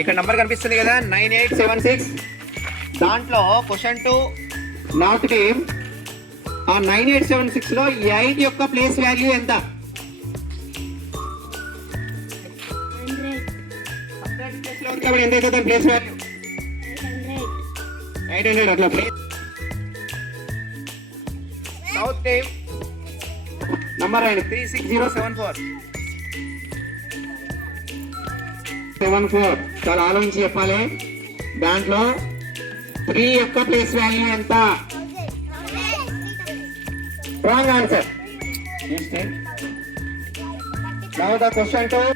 ఇక్కడ నంబర్ కనిపిస్తుంది కదా 9876. దాంట్లో క్వశ్చన్ 2 నార్త్ టీమ్. ఆ 9876 లో 8 యొక్క ప్లేస్ వాల్యూ ఎంత? 100 ఎంత అవుతుంది ప్లేస్ వాల్యూ? 800 అట్లా ప్లేస్. సౌత్ టీమ్ నంబర్ రాయండి 36074. చాలా ఆలోచించి చెప్పాలి. దాంట్లో 3 యొక్క ప్లేస్ వాల్యూ ఎంత? Wrong answer. Now the question 2.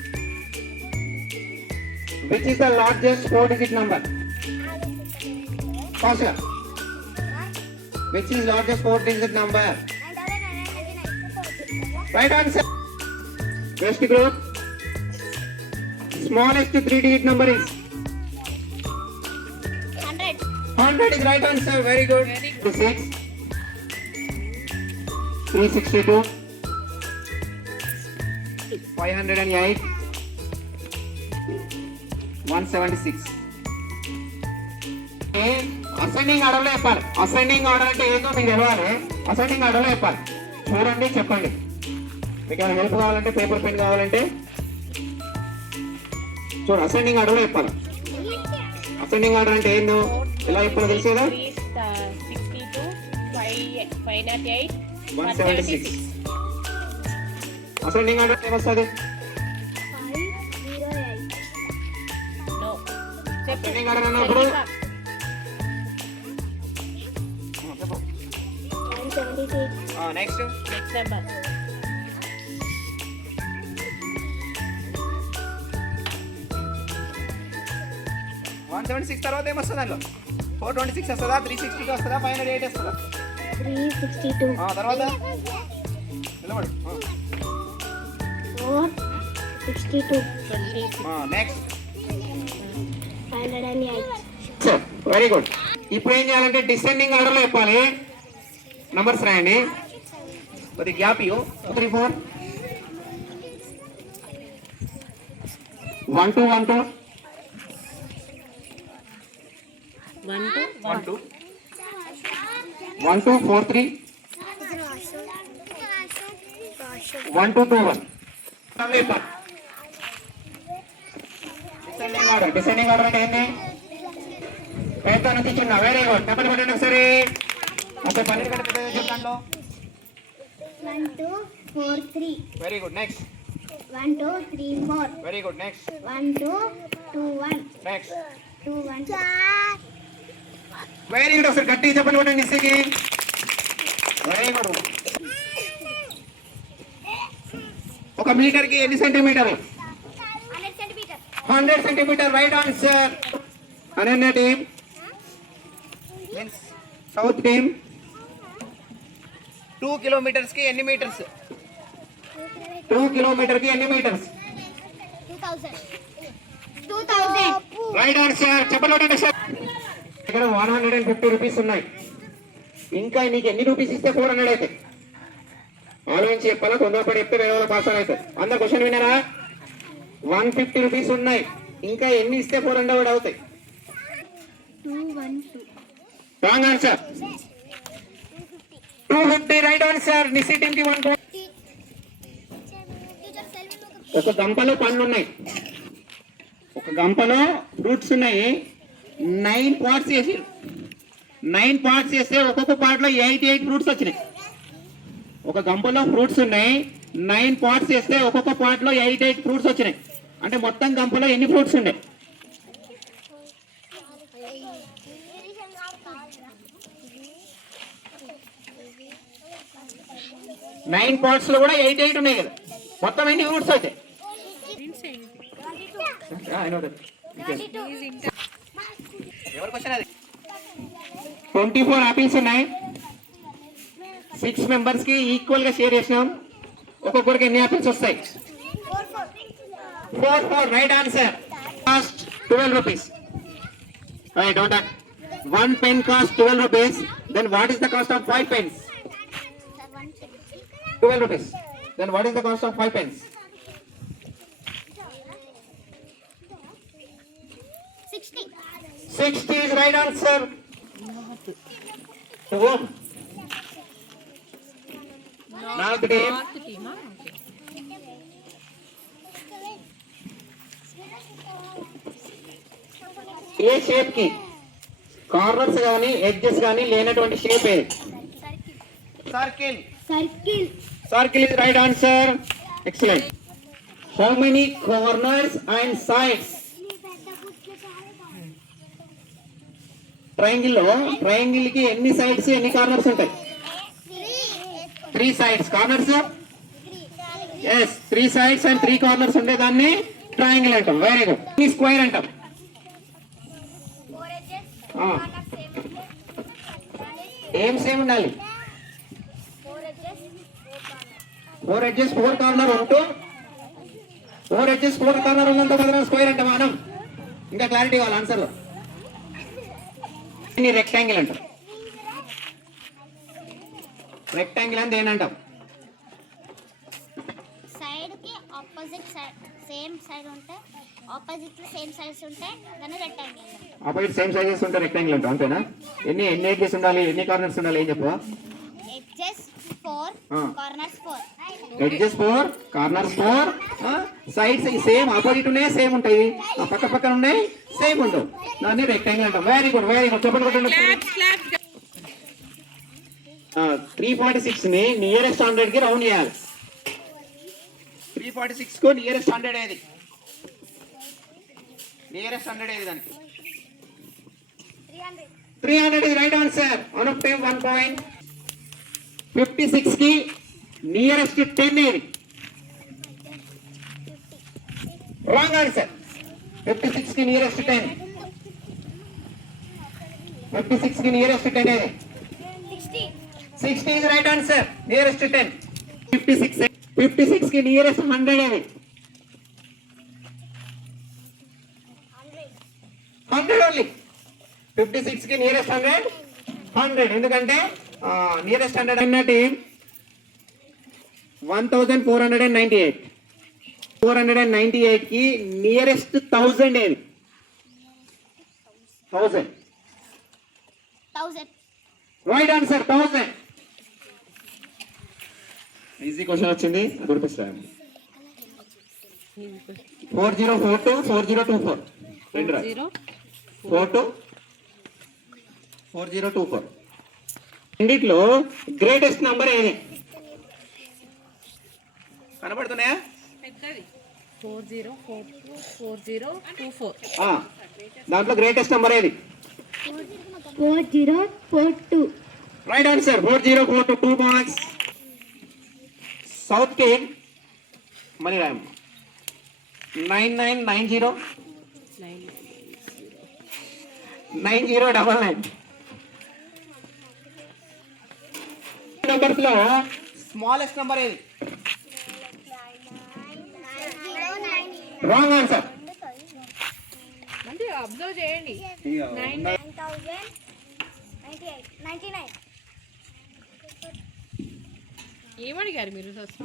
Which is the largest 4-digit number? Fastla. Which is largest 4-digit number? Right answer. West group. Smallest 3-digit number is 100. 100 is right answer. Very good. 6, 362, 508, 176. Ascending order లో చెప్పాలి. Ascending order అంటే ఏంటో మీకు తెలవాలి. Ascending order లో చెప్పాలి. చూడండి, చెప్పండి. మీకు ఏమైనా హెల్ప్ కావాలంటే, పేపర్ పెన్ కావాలంటే చూడండి. అసెండింగ్ ఆర్డర్ లో చెప్పాలి. అసెండింగ్ ఆర్డర్ అంటే ఏందో ఎలా చెప్పాలో తెలుసు కదా. 62, 508, 176. అసెండింగ్ ఆర్డర్ ఏమొస్తుంది? 508. No. అసెండింగ్ ఆర్డర్ అన్నప్పుడు 176. Next Number. 176 తర్వాత ఏమొస్తుంది? దాంట్లో 426 వస్తుందా, 362 వస్తుందా, 508 వస్తుందా? 362. తర్వాత నిలబడు. 462. నెక్స్ట్ 508. Very good. ఇప్పుడు ఏం చేయాలంటే డిసెండింగ్ ఆర్డర్ లో చెప్పాలి. నంబర్స్ రాయండి. కొద్ది గ్యాప్ ఇవ్వు. 3, 4, 1, 2, 1, 2, 1, 2, 1, 2, 1, 2, 4, 3, 1, 2, 2, 1. డిసెండింగ్ ఆర్డర్ అంటే ఏంటి? పెద్ద నుంచి చిన్న. Very good. నెంబర్ పెట్టండి ఒకసారి. అసలు 12 కంటే పెద్దది చెప్పండి. 1, 2, 4, 3. Very good. Next 1, 2, 3, 4. Very good. Next 1, 2, 2, 1. నెక్స్ట్ 2, 1. Very good. ఒకసారి గట్టిగా చెప్పండి కొట్టండి నిస్సకి. Very good. 1 మీటర్కి ఎన్ని centimeter? 100 centimeters. 100 centimeter. Right answer. Ananya team means south team 2 కిలోమీటర్స్కి ఎన్ని మీటర్స్? 2 కిలోమీటర్కి ఎన్ని మీటర్స్? 2000. 2000. Right answer. చెప్పండి సార్. ఇక్కడ 150 రూపీస్ ఉన్నాయి. ఇంకా నీకు ఎన్ని రూపీస్ ఇస్తే 400 అయితే ఆలోచించి చెప్పాలా. తొందరపడి చెప్తే వేరే వాళ్ళ పాస్ అవుతాయి. అందరు క్వశ్చన్ విన్నారా? 150 రూపీస్ ఉన్నాయి. ఇంకా ఎన్ని ఇస్తే 400 అవుతాయి? 212. Wrong answer. 250. Right answer. Nissi టీమ్ కి 1 పాయింట్. ఒక గంపలో పండ్లు ఉన్నాయి. ఒక గంపలో ఫ్రూట్స్ ఉన్నాయి. 9 పార్ట్స్ చేసి 9 పార్ట్స్ చేస్తే ఒక్కొక్క పార్ట్ లో 88 ఫ్రూట్స్ వచ్చినాయి. ఒక గంపలో ఫ్రూట్స్ ఉన్నాయి. 9 పార్ట్స్ చేస్తే ఒక్కొక్క పార్ట్ లో 88 ఫ్రూట్స్ వచ్చినాయి. అంటే మొత్తం గంపలో ఎన్ని ఫ్రూట్స్ ఉన్నాయి? 9 పార్ట్స్ లో కూడా 88 ఉన్నాయి కదా. మొత్తం ఎన్ని ఫ్రూట్స్ అవుతాయి? ఎవరి క్వశ్చన్ అది? 24 ఆపిల్స్ ఉన్నాయి. 6 మెంబర్స్ కి ఈక్వల్ గా షేర్ చేసినాం. ఒక్కొక్కరికి ఎన్ని ఆపిల్స్ వస్తాయి? 4. Right answer. Cost 12 rupees. Right, don't act. 1 pen costs 12 rupees. Then what is the cost of 5 pens? 12 rupees. Then what is the cost of 5 pens? 60. 60 is right answer. Home. North team. ఏ షేప్ కి కార్నర్స్ కానీ ఎడ్జెస్ కానీ లేనటువంటి షేప్ ఏది? Circle. Circle. Circle is right answer. Excellent. How many corners and sides? Triangle కి ఎన్ని sides ఎన్ని corners ఉంటాయి? 3 sides. Corners? Yes, 3 sides and 3 corners ఉండే దాన్ని ట్రయాంగిల్ అంటాం. Very good. ఈ స్క్వేర్ అంటాం. 4 edges. Ah. Corner same. ఏం సేమ్ ఉండాలి? 4 edges. 4 edges 4 కార్నర్ ఉంటూ 4 edges 4 కార్నర్ ఉన్నంత మాత్రం స్క్వేర్ అంటే మనం ఇంకా క్లారిటీ ఇవ్వాలి ఆన్సర్ లో. దీన్ని రెక్టాంగిల్ అంటాం. రెక్టాంగిల్ అంటే ఏంటంటాం? సైడ్ కి ఆపోజిట్ సైడ్ సేమ్ సైడ్ ఉంటే ఆపోజిట్ లో సేమ్ సైడ్స్ ఉంటే దాన్ని రెక్టాంగిల్. ఆపోజిట్ సేమ్ సైజెస్ ఉంటే రెక్టాంగిల్ అంటాం. అంతేనా? ఎన్ని ఎడ్జెస్ ఉండాలి, ఎన్ని కార్నర్స్ ఉండాలి ఏం చెప్పు? ఎడ్జెస్ 4, కార్నర్స్ 4. ఎడ్జెస్ 4, కార్నర్స్ 4, సైడ్స్ సేమ్ ఆపోజిట్ ఉన్నాయి, సేమ్ ఉంటాయి. ఆ పక్క పక్కన ఉన్నాయి, సేమ్ ఉండవు. దాన్ని రెక్టాంగిల్ అంటాం. Very good, very good. చెప్పండి కొట్టండి. 346 ని నియరెస్ట్ 100 కి రౌండ్ చేయాలి. 346 కు నియరెస్ట్ 100 ఏది? నియరెస్ట్ 100 ఏది దానికి? 300. 300 is right answer. On of time 1 point. 56 కి నియరెస్ట్ 10 ఏది? Wrong answer. 56 కి నియరెస్ట్ 10. 56 కి నియరెస్ట్ 10 ఏది? 60. 60 is right answer. Nearest 10. 56 కి నియరెస్ట్ 100 ఏది? 100 only. 56 కి నియరెస్ట్ 100. ఎందుకంటే నియరెస్ట్ 100 అన్నటి 1498. 498 కి నియరెస్ట్ 1000 ఏది? 1000. 1000. Right answer 1000. ఈజీ క్వశ్చన్ వచ్చింది. గుర్తిస్తాను. 4042 4024 రెండు రా. 42 4024 రెండిట్లో గ్రేటెస్ట్ నంబర్ ఏది? కనబడుతున్నాయా? 4042 దాంట్లో గ్రేటెస్ట్ నంబర్ ఏది? 4042. Right answer 4042. 2 మార్క్స్. సౌత్ కేన్ మనీ రాయమ్మ 9990 9099 నంబర్స్ లో స్మాలెస్ట్ నంబర్ ఏది? Wrong answer. మంచిగా అబ్జర్వ్ చేయండి. 99. ఏమడిగారు మీరు ఫస్ట్?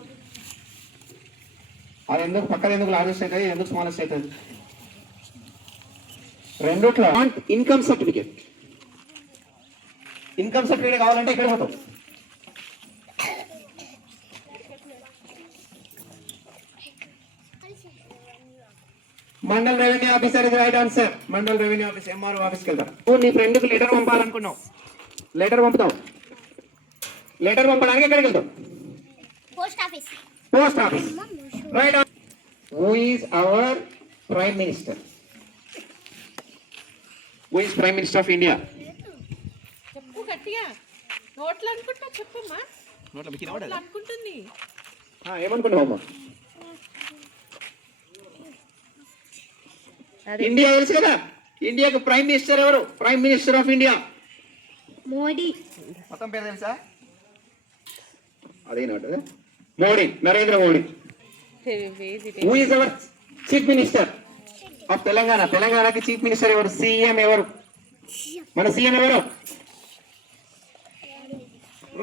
అది ఎందుకు పక్కన ఎందుకు లార్జెస్ట్ అవుతుంది, ఎందుకు స్మాలెస్ట్ అవుతుంది? రెండిట్లో ఇన్కమ్ సర్టిఫికేట్. ఇన్కమ్ సర్టిఫికేట్ కావాలంటే ఇక్కడ పోతాం. Mandal revenue officer is right answer. Mandal revenue office MRO ఆఫీస్కి వెళ్తాం. నువ్వు నీ ఫ్రెండ్కి లెటర్ పంపాలనుకున్నావు, లెటర్ పంపుతావు. లెటర్ పంపడానికి ఎక్కడికి వెళ్తావు? Post office. Post office. Right. Who is our prime minister? Who is prime minister of India? చెప్పు గట్టిగా. నోట్లు అనుకుంటా చెప్పమ్మా. నోట్ల మీకు నోట్లు అనుకుంటుంది. ఏమనుకుంటావు? ఇండియా తెలుసు కదా. ఇండియాకు ప్రైమ్ మినిస్టర్ ఎవరు? Prime minister of India Modi. మొత్తం పేరు తెలుసా? అదే నోట్ మోడీ, నరేంద్ర Modi. Who is our chief minister of Telangana? తెలంగాణకి చీఫ్ మినిస్టర్ ఎవరు? సీఎం ఎవరు? మన సీఎం ఎవరు?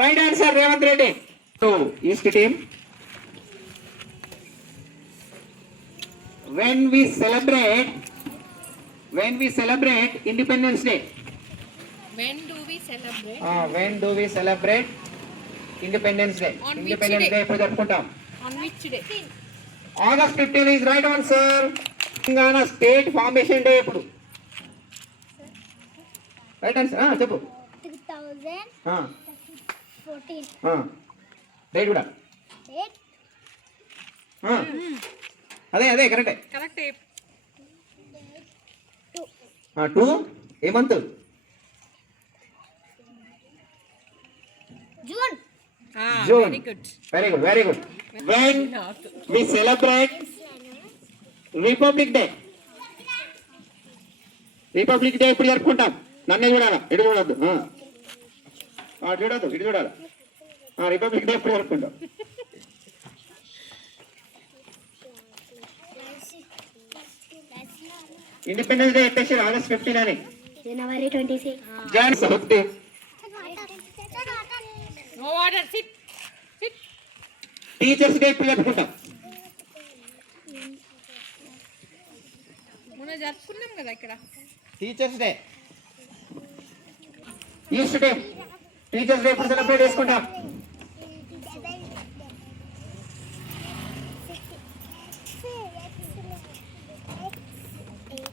Right answer Revanth Reddy. So east team, when we celebrate when we celebrate Independence Day? When do we celebrate? When do we celebrate Independence Day? On which Independence day? Day ఎప్పుడు జరుపుకుంటాం? On which day? August 15 is right answer. Telangana state formation day ఎప్పుడు? Right answer చెప్పు. 2014 డేట్ కూడా date అదే కరెక్టే. Correct. 2 ఏ month? June June. Very good. Very good. When we celebrate Republic Day ఎప్పుడు జరుపుకుంటాం? నన్నే చూడాలా, ఇటు చూడద్దు. ఇటు చూడాలి. రిపబ్లిక్ డే ఎప్పుడు జరుపుకుంటాం? ఇండిపెండెన్స్ డే ఎట్టేసి ఆగస్ట్ 15 అని. January 26 జాన్ south No order. Sit. Teachers day ఎప్పుడు జరుపుకుంటాం? మనం జరుపుకున్నాం కదా ఇక్కడ. Teachers day. East day. Teachers day ఎప్పుడు సెలబ్రేట్ చేసుకుంటాం?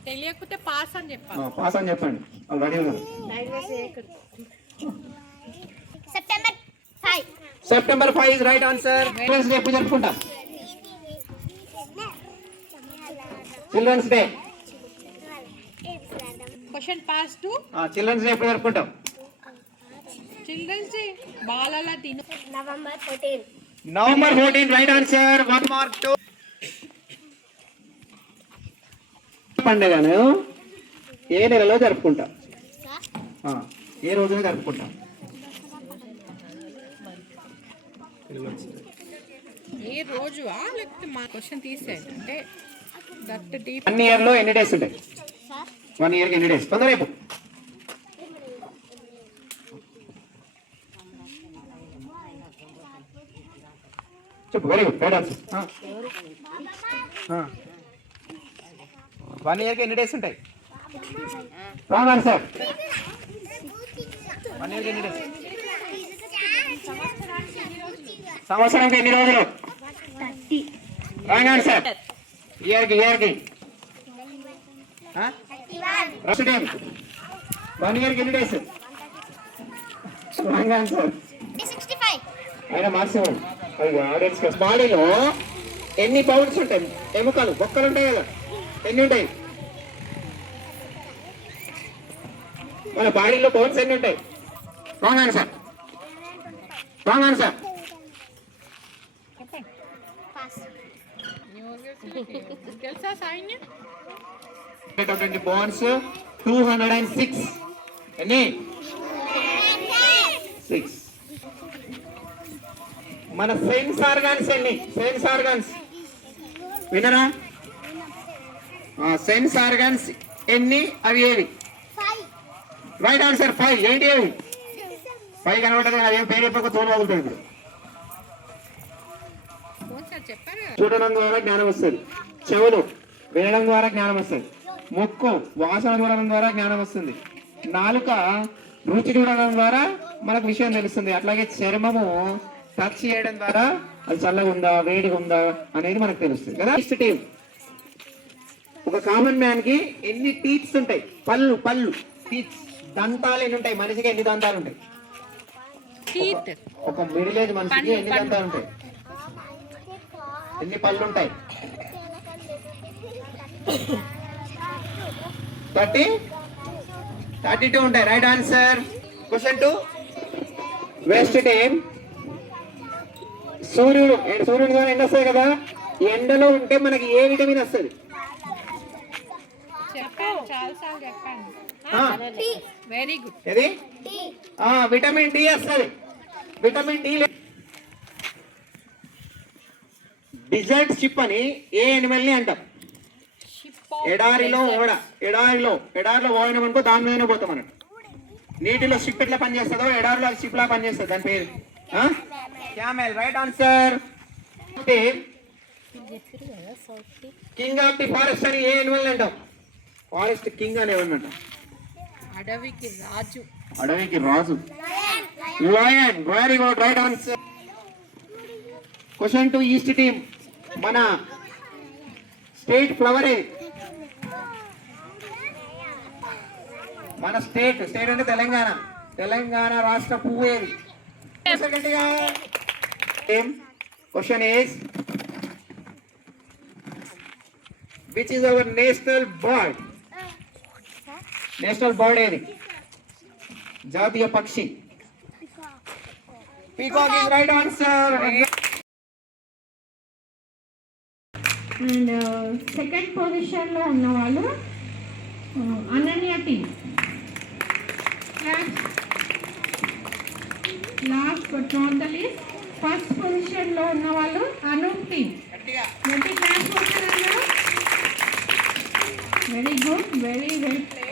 తెలియకపోతే పాస్ అని చెప్పాలి. పాస్ అని చెప్పండి. Already September 5 is right answer. Children's day ఎప్పుడు జరుపుకుంటాం? Children's day. Question pass to children's day ఎప్పుడు జరుపుకుంటాం? చిల్డ్రన్స్ డే బాలల దినం. November 14 November 14 right answer. 1 mark 2. పండుగను ఏ నెలలో జరుపుకుంటాం? ఏ రోజున జరుపుకుంటాం? ఏ రోజు లేకపోతే మా క్వశ్చన్ తీసేయండి. అంటే దట్ డీప్ 1 ఇయర్ లో ఎన్ని డేస్ ఉంటాయి? 1 ఇయర్ కి ఎన్ని డేస్? తొందర రేపు చెప్పు. Very good. Right answer. 1 ఇయర్ కి ఎన్ని డేస్ ఉంటాయి? Wrong answer. 1 ఇయర్ కి ఎన్ని డేస్? సంవత్సరంకి ఎన్ని రోజులు? Wrong answer. ఇయర్ కి 1 ఇయర్ కి ఎన్ని డేస్? Wrong answer. 365 అయినా మార్క్స్ ఇవ్వండి. ఆడియన్స్ బాడీలో ఎన్ని పౌండ్స్ ఉంటాయి? ఎముకలు, బొక్కలు ఉంటాయి కదా, ఎన్ని ఉంటాయి? మన బాడీలో పౌండ్స్ ఎన్ని ఉంటాయి? Wrong answer. తెలుసా సాయిన్య? బోన్స్ 206. ఎన్ని? 6. మన సెన్స్ ఆర్గాన్స్ ఎన్ని? సెన్స్ ఆర్గాన్స్ వినరా? సెన్స్ ఆర్గాన్స్ ఎన్ని? అవి ఏవి? 5 రైట్ ఆన్సర్ 5. ఏంటి అవి? 5 కనబడదు. అదేం పేరు చెప్పక తోలు వదులుతుంది. ఇప్పుడు చెప్పారా? చూడడం ద్వారా జ్ఞానం వస్తుంది. చెవులు వినడం ద్వారా జ్ఞానం వస్తుంది. ముక్కు వాసన చూడడం ద్వారా జ్ఞానం వస్తుంది. నాలుక రుచి చూడడం ద్వారా మనకు విషయం తెలుస్తుంది. అట్లాగే చర్మము టచ్ చేయడం ద్వారా అది చల్లగా ఉందా, వేడిగా ఉందా అనేది మనకు తెలుస్తుంది కదా. Next team. ఒక కామన్ మ్యాన్ కి ఎన్ని టీత్స్ ఉంటాయి? పళ్ళు టీత్స్. దంతాలు ఎన్ని ఉంటాయి? మనిషికి ఎన్ని దంతాలు ఉంటాయి? ఒక మిడిల్ ఏజ్ మనిషికి ఎన్ని దంతాలు ఉంటాయి? ఎన్ని పళ్ళు ఉంటాయి? 32 ఉంటాయి. Right answer. Question 2. West team. సూర్యుడు ద్వారా ఎండ వస్తుంది కదా, ఎండలో ఉంటే మనకి ఏ విటమిన్ వస్తుంది? చెప్పాను, చాలాసార్లు చెప్పండి. Very good. ఏది? విటమిన్ డి వస్తుంది. Vitamin D. డిజర్ట్ షిప్ అని ఏ ఎనిమల్ ని అంటాం? ఎడారిలో పోయినాం అనుకో, దాని మీద పోతాం అన్నట్టు. నీటిలో షిప్ ఎట్లా పనిచేస్తుందో ఎడారిలో షిప్ లా పనిచేస్తుంది. దాని పేరు camel. Right answer. King of the forest అని ఏ ఎనిమల్ అంటాం? ఫారెస్ట్ కింగ్ అనేవన్నట. అడవికి రాజు. అడవికి రాజు lion. Very good, right answer. Question to east team. మన స్టేట్ ఫ్లవర్ ఏది? మన స్టేట్ అంటే తెలంగాణ. తెలంగాణ రాష్ట్ర పువ్వు ఏది? Question is which is our national bird? National bird ఏది? జాతీయ పక్షి peacock is right answer. And second పొజిషన్లో ఉన్న వాళ్ళు Ananya team. Last but not the least first పొజిషన్లో ఉన్న వాళ్ళు అనూప్ టీమ్. గట్టి క్లాస్ కొట్టారు. Very good, very well play.